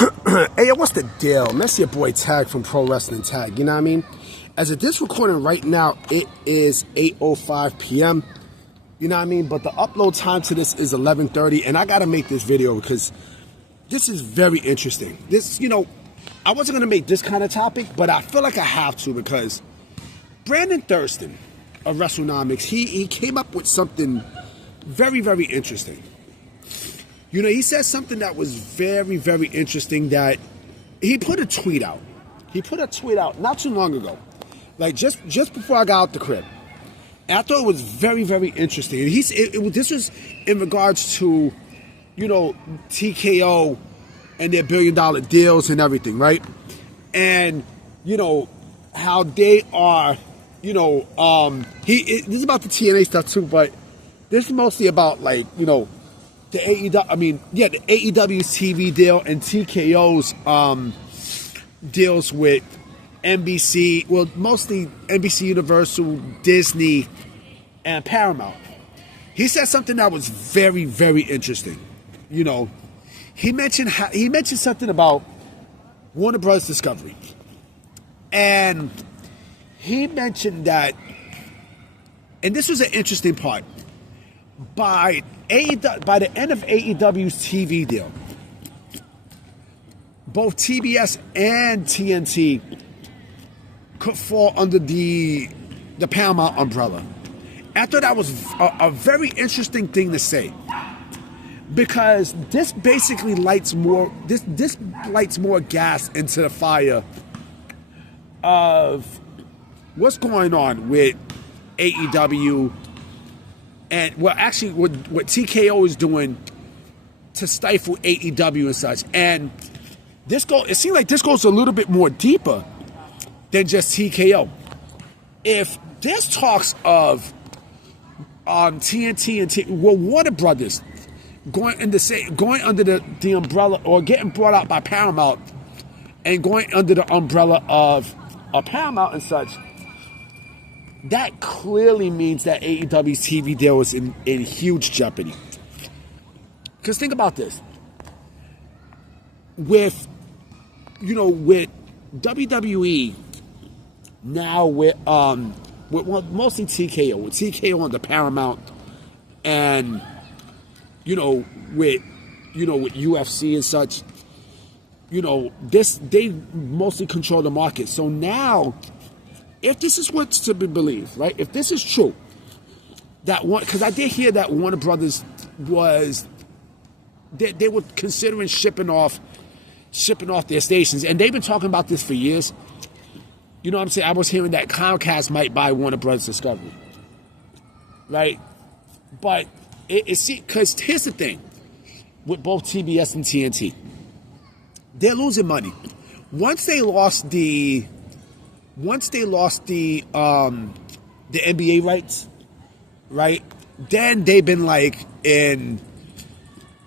Hey, yo, what's the deal? That's your boy Tag from Pro Wrestling Tag, you know what I mean? As of this recording right now, it is 8:05 p.m., you know what I mean? But the upload time to this is 11:30, and I gotta make this video because this is very interesting. This, I wasn't gonna make this kind of topic, but I feel like I have to because Brandon Thurston of WrestleNomics, he came up with something very, very interesting. He said something that was very, very interesting that he put a tweet out. He put a tweet out not too long ago, like just before I got out the crib. And I thought it was very, very interesting. And this was in regards to, TKO and their billion-dollar deals and everything, right? And, how they are, this is about the TNA stuff too, but this is mostly about, like, the AEW's TV deal and TKO's deals with NBC, well, mostly NBC Universal, Disney, and Paramount. He said something that was very, very interesting. He mentioned something about Warner Bros. Discovery, and he mentioned that, and this was an interesting part. By the end of AEW's TV deal, both TBS and TNT could fall under the Paramount umbrella. I thought that was a very interesting thing to say, because this basically lights more gas into the fire of what's going on with AEW. And what TKO is doing to stifle AEW and such. And it seems like this goes a little bit more deeper than just TKO. If there's talks of TNT and Warner Brothers going under the umbrella, or getting brought out by Paramount and going under the umbrella of Paramount and such, that clearly means that AEW's TV deal is in huge jeopardy. Because think about this. With WWE now with mostly TKO, with TKO on the Paramount, and with UFC and such, they mostly control the market. So now, if this is what's to be believed, right? If this is true, because I did hear that Warner Brothers they were considering shipping off their stations, and they've been talking about this for years. You know what I'm saying? I was hearing that Comcast might buy Warner Brothers Discovery, right? But because here's the thing with both TBS and TNT, they're losing money. Once they lost the NBA rights, right? Then they've been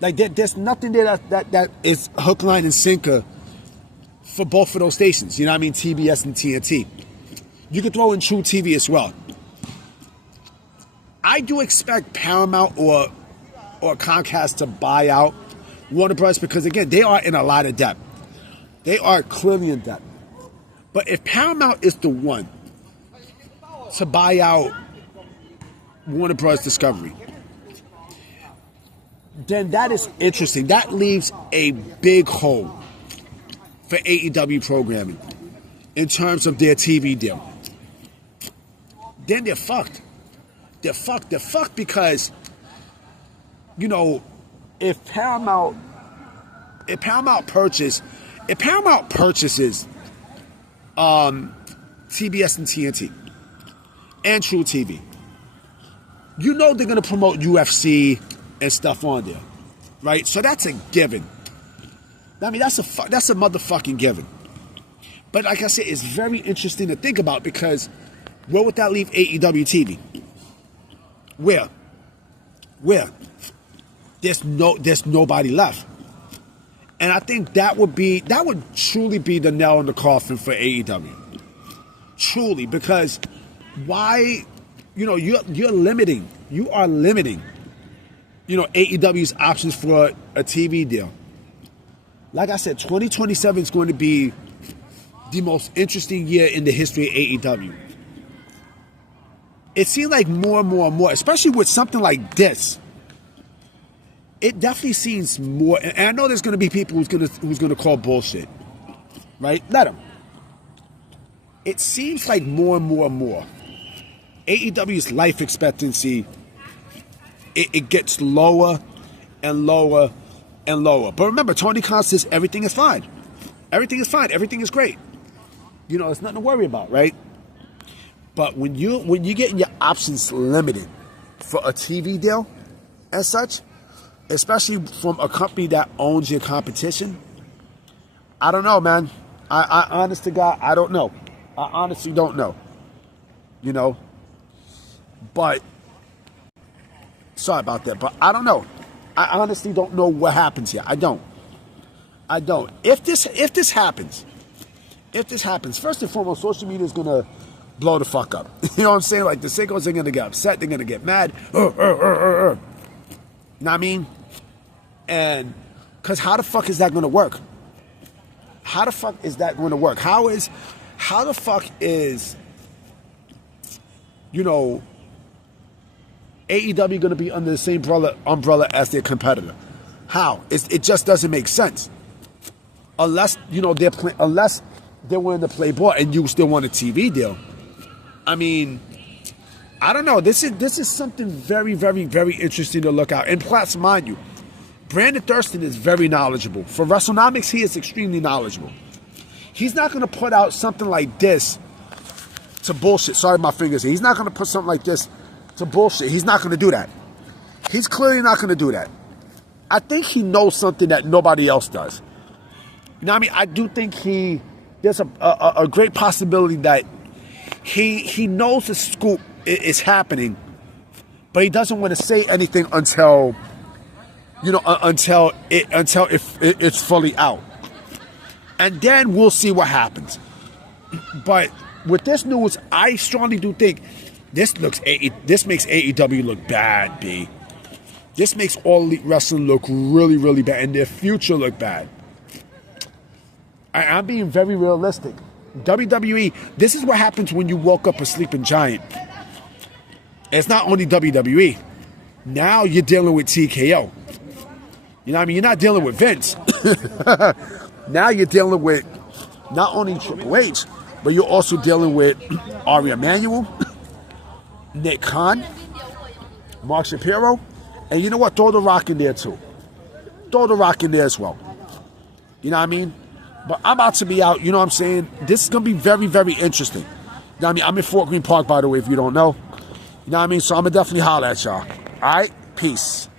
there's nothing there that is hook, line, and sinker for both of those stations. You know what I mean? TBS and TNT. You could throw in True TV as well. I do expect Paramount or Comcast to buy out Warner Bros. Because, again, they are in a lot of debt. They are clearly in debt. But if Paramount is the one to buy out Warner Bros. Discovery, then that is interesting. That leaves a big hole for AEW programming in terms of their TV deal. Then they're fucked. They're fucked because, if Paramount purchases TBS and TNT and True TV, they're going to promote UFC and stuff on there, right? So that's a given. I mean, that's a motherfucking given. But like I said, it's very interesting to think about, because where would that leave AEW TV? Where? There's nobody left. And I think that would truly be the nail in the coffin for AEW. Truly, because why, you are limiting AEW's options for a TV deal. Like I said, 2027 is going to be the most interesting year in the history of AEW. It seems like more and more and more, especially with something like this. It definitely seems more, and I know there's going to be people who's going to call bullshit, right? Let them. It seems like more and more and more, AEW's life expectancy, it gets lower and lower and lower. But remember, Tony Khan says everything is fine. Everything is fine. Everything is great. You know, it's nothing to worry about, right? But when you're getting your options limited for a TV deal and such, especially from a company that owns your competition, I don't know, man. I honest to God, I don't know. I honestly don't know. You know? But, sorry about that, but I don't know. I honestly don't know what happens here. I don't. If this happens, first and foremost, social media is going to blow the fuck up. You know what I'm saying? Like, the sickos are going to get upset. They're going to get mad. You know what I mean? And, because how the fuck is that going to work? How the fuck is that going to work? How the fuck is, you know, AEW going to be under the same umbrella as their competitor? How? It just doesn't make sense. Unless, you know, unless they're willing to play ball and you still want a TV deal. I mean, I don't know. This is something very, very, very interesting to look out. And plus, mind you, Brandon Thurston is very knowledgeable. For WrestleNomics, he is extremely knowledgeable. He's not going to put out something like this to bullshit. Sorry, my fingers. He's not going to put something like this to bullshit. He's not going to do that. He's clearly not going to do that. I think he knows something that nobody else does. You know what I mean? I do think there's a great possibility that he knows the scoop is happening, but he doesn't want to say anything until, you know, until it's fully out. And then we'll see what happens. But with this news, I strongly do think this makes AEW look bad, B. This makes All Elite Wrestling look really, really bad, and their future look bad. I'm being very realistic. WWE, this is what happens when you woke up a sleeping giant. It's not only WWE. Now you're dealing with TKO. You know what I mean? You're not dealing with Vince. Now you're dealing with not only Triple H, but you're also dealing with Ari Emanuel, Nick Khan, Mark Shapiro, and you know what? Throw The Rock in there too. Throw The Rock in there as well. You know what I mean? But I'm about to be out, you know what I'm saying? This is going to be very, very interesting. You know what I mean? I'm in Fort Greene Park, by the way, if you don't know. You know what I mean? So I'm going to definitely holler at y'all. All right? Peace.